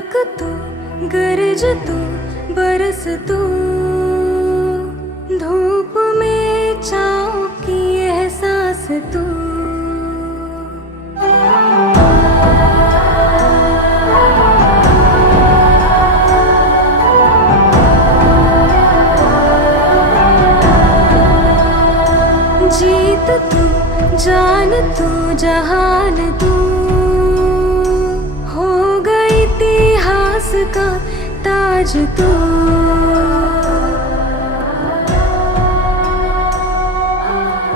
धड़क तू, गरज तू, बरस तू, धूप में छाँव की एहसास तू। जीत तू, जान तू, जहान तू, हो गई इतिहास का ताज तू।